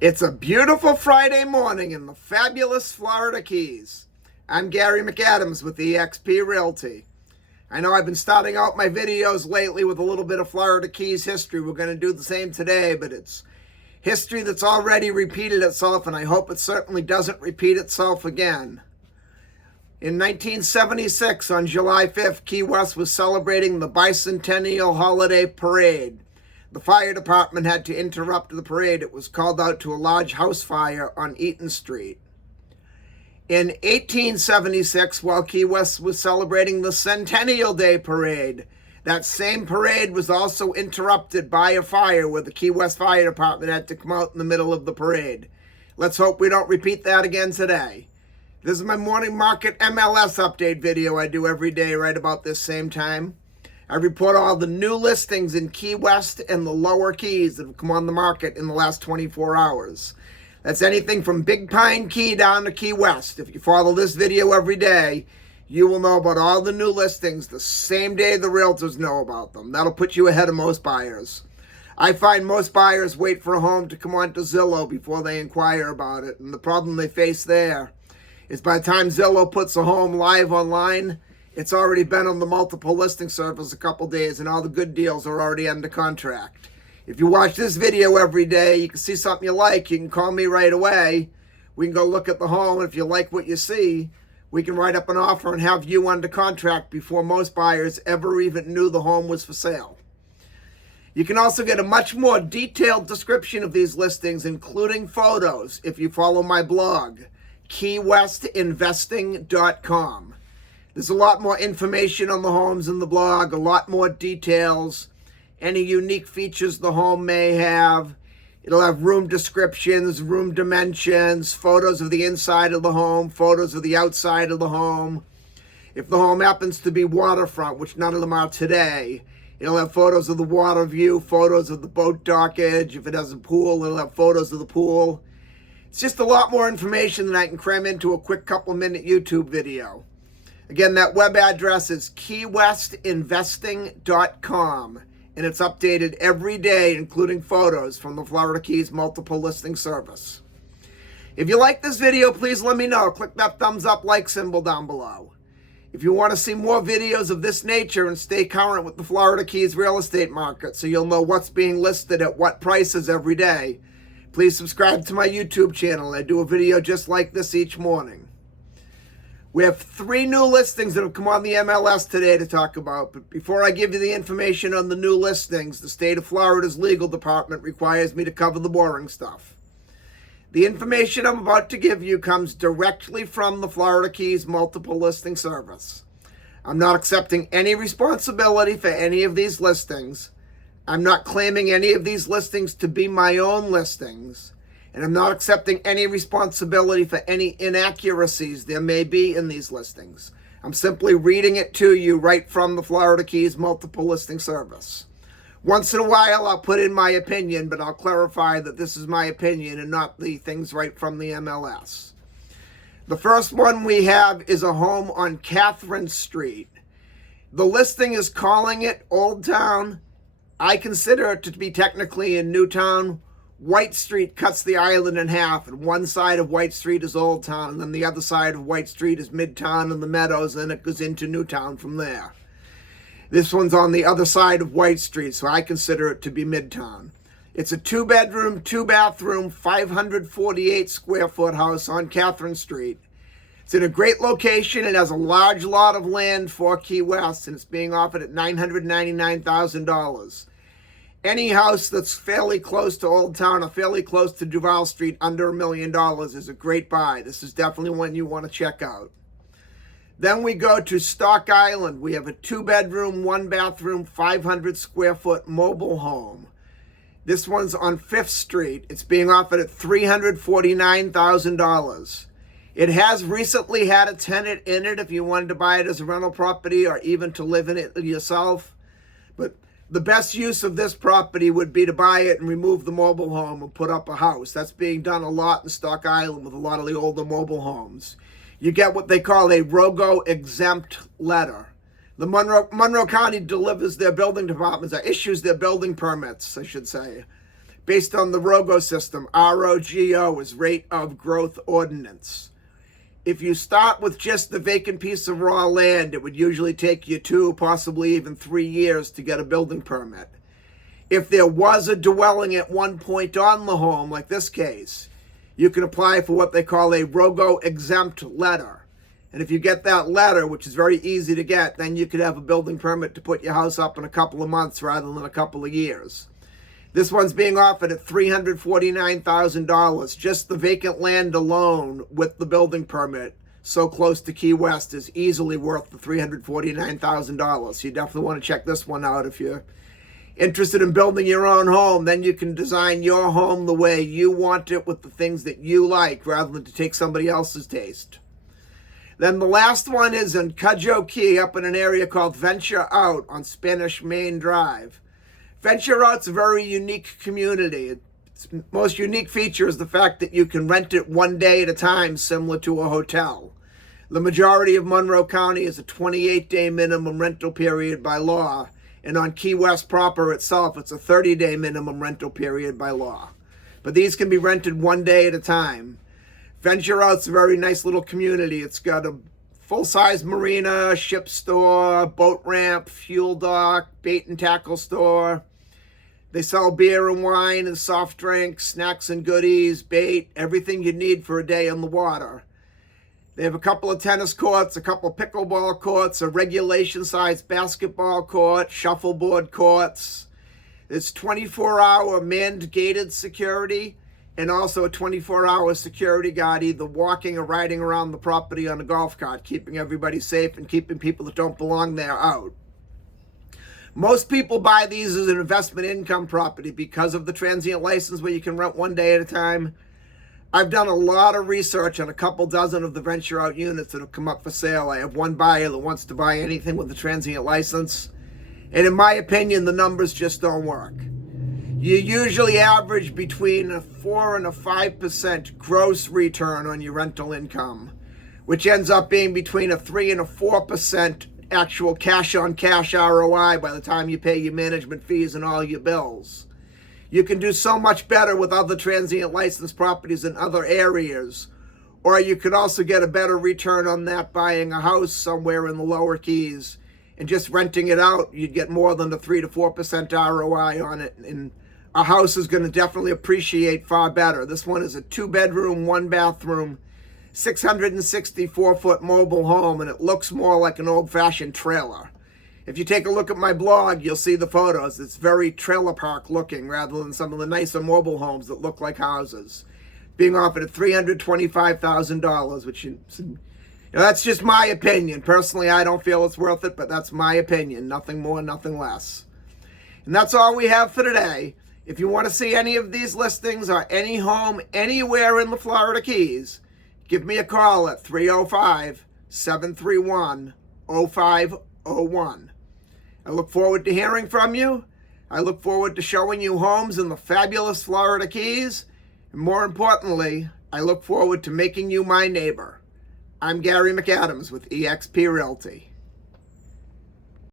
It's a beautiful Friday morning in the fabulous Florida Keys. I'm Gary McAdams with eXp Realty. I know I've been starting out my videos lately with a little bit of Florida Keys history. We're going to do the same today, but it's history that's already repeated itself, and I hope it certainly doesn't repeat itself again. In 1976, on July 5th, Key West was celebrating the bicentennial holiday parade. The fire department had to interrupt the parade. It was called out to a large house fire on Eaton Street. In 1876, while Key West was celebrating the Centennial Day Parade, that same parade was also interrupted by a fire where the Key West Fire Department had to come out in the middle of the parade. Let's hope we don't repeat that again today. This is my morning market MLS update video I do every day right about this same time. I report all the new listings in Key West and the lower Keys that have come on the market in the last 24 hours. That's anything from Big Pine Key down to Key West. If you follow this video every day, you will know about all the new listings the same day the realtors know about them. That'll put you ahead of most buyers. I find most buyers wait for a home to come onto Zillow before they inquire about it. And the problem they face there is by the time Zillow puts a home live online, it's already been on the multiple listing service a couple days and all the good deals are already under contract. If you watch this video every day, you can see something you like, you can call me right away. We can go look at the home, and if you like what you see, we can write up an offer and have you under contract before most buyers ever even knew the home was for sale. You can also get a much more detailed description of these listings, including photos, if you follow my blog, keywestinvesting.com. There's a lot more information on the homes in the blog, a lot more details, any unique features the home may have. It'll have room descriptions, room dimensions, photos of the inside of the home, photos of the outside of the home. If the home happens to be waterfront, which none of them are today, it'll have photos of the water view, photos of the boat dockage. If it has a pool, it'll have photos of the pool. It's just a lot more information than I can cram into a quick couple-minute YouTube video. Again, that web address is keywestinvesting.com, and it's updated every day, including photos from the Florida Keys multiple listing service. If you like this video, please let me know. Click that thumbs up like symbol down below. If you want to see more videos of this nature and stay current with the Florida Keys real estate market so you'll know what's being listed at what prices every day, please subscribe to my YouTube channel. I do a video just like this each morning. We have 3 new listings that have come on the MLS today to talk about. But before I give you the information on the new listings, the state of Florida's legal department requires me to cover the boring stuff. The information I'm about to give you comes directly from the Florida Keys multiple listing service. I'm not accepting any responsibility for any of these listings. I'm not claiming any of these listings to be my own listings. And I'm not accepting any responsibility for any inaccuracies there may be in these listings. I'm simply reading it to you right from the Florida Keys multiple listing service. Once in a while, I'll put in my opinion, but I'll clarify that this is my opinion and not the things right from the MLS. The first one we have is a home on Catherine Street. The listing is calling it Old Town. I consider it to be technically in Newtown. White Street cuts the island in half, and one side of White Street is Old Town, and then the other side of White Street is Midtown and the Meadows, and it goes into Newtown from there. This one's on the other side of White Street, so I consider it to be Midtown. It's a 2-bedroom, 2-bathroom, 548 square foot house on Catherine Street. It's in a great location. It has a large lot of land for Key West, and it's being offered at $999,000. Any house that's fairly close to Old Town or fairly close to Duval Street under $1 million is a great buy. This is definitely one you want to check out. Then we go to Stock Island. We have a 2-bedroom, 1-bathroom, 500 square foot mobile home. This one's on 5th Street. It's being offered at $349,000. It has recently had a tenant in it if you wanted to buy it as a rental property or even to live in it yourself. But the best use of this property would be to buy it and remove the mobile home and put up a house. That's being done a lot in Stock Island with a lot of the older mobile homes. You get what they call a ROGO exempt letter. The Monroe County delivers their building departments, or issues their building permits, I should say. based on the ROGO system. ROGO is rate of growth ordinance. If you start with just the vacant piece of raw land, it would usually take you 2, possibly even 3 years to get a building permit. If there was a dwelling at one point on the home, like this case, you can apply for what they call a ROGO exempt letter. And if you get that letter, which is very easy to get, then you could have a building permit to put your house up in a couple of months rather than a couple of years. This one's being offered at $349,000. Just the vacant land alone with the building permit, so close to Key West, is easily worth the $349,000. So you definitely want to check this one out if you're interested in building your own home. Then you can design your home the way you want it with the things that you like rather than to take somebody else's taste. Then the last one is in Cudjoe Key up in an area called Venture Out on Spanish Main Drive. Venture Out's a very unique community. Its most unique feature is the fact that you can rent it one day at a time, similar to a hotel. The majority of Monroe County is a 28-day minimum rental period by law, and on Key West proper itself, it's a 30-day minimum rental period by law. But these can be rented one day at a time. Venture Out's a very nice little community. It's got a full-size marina, ship store, boat ramp, fuel dock, bait and tackle store. They sell beer and wine and soft drinks, snacks and goodies, bait, everything you need for a day on the water. They have a couple of tennis courts, a couple of pickleball courts, a regulation-sized basketball court, shuffleboard courts. There's 24-hour manned gated security and also a 24-hour security guard either walking or riding around the property on a golf cart, keeping everybody safe and keeping people that don't belong there out. Most people buy these as an investment income property because of the transient license where you can rent one day at a time. I've done a lot of research on a couple dozen of the Venture Out units that have come up for sale. I have one buyer that wants to buy anything with a transient license. And in my opinion, the numbers just don't work. You usually average between a 4 and a 5% gross return on your rental income, which ends up being between a 3 and a 4% actual cash-on-cash ROI by the time you pay your management fees and all your bills. You can do so much better with other transient license properties in other areas, or you could also get a better return on that buying a house somewhere in the lower Keys and just renting it out. You'd get more than the 3 to 4% ROI on it, and a house is going to definitely appreciate far better. This one is a 2-bedroom, 1-bathroom, 664-foot mobile home, and it looks more like an old-fashioned trailer. If you take a look at my blog, you'll see the photos. It's very trailer park looking rather than some of the nicer mobile homes that look like houses. Being offered at $325,000, which that's just my opinion. Personally, I don't feel it's worth it, but that's my opinion. Nothing more, nothing less. And that's all we have for today. If you want to see any of these listings or any home anywhere in the Florida Keys, give me a call at 305-731-0501. I look forward to hearing from you. I look forward to showing you homes in the fabulous Florida Keys. And more importantly, I look forward to making you my neighbor. I'm Gary McAdams with eXp Realty.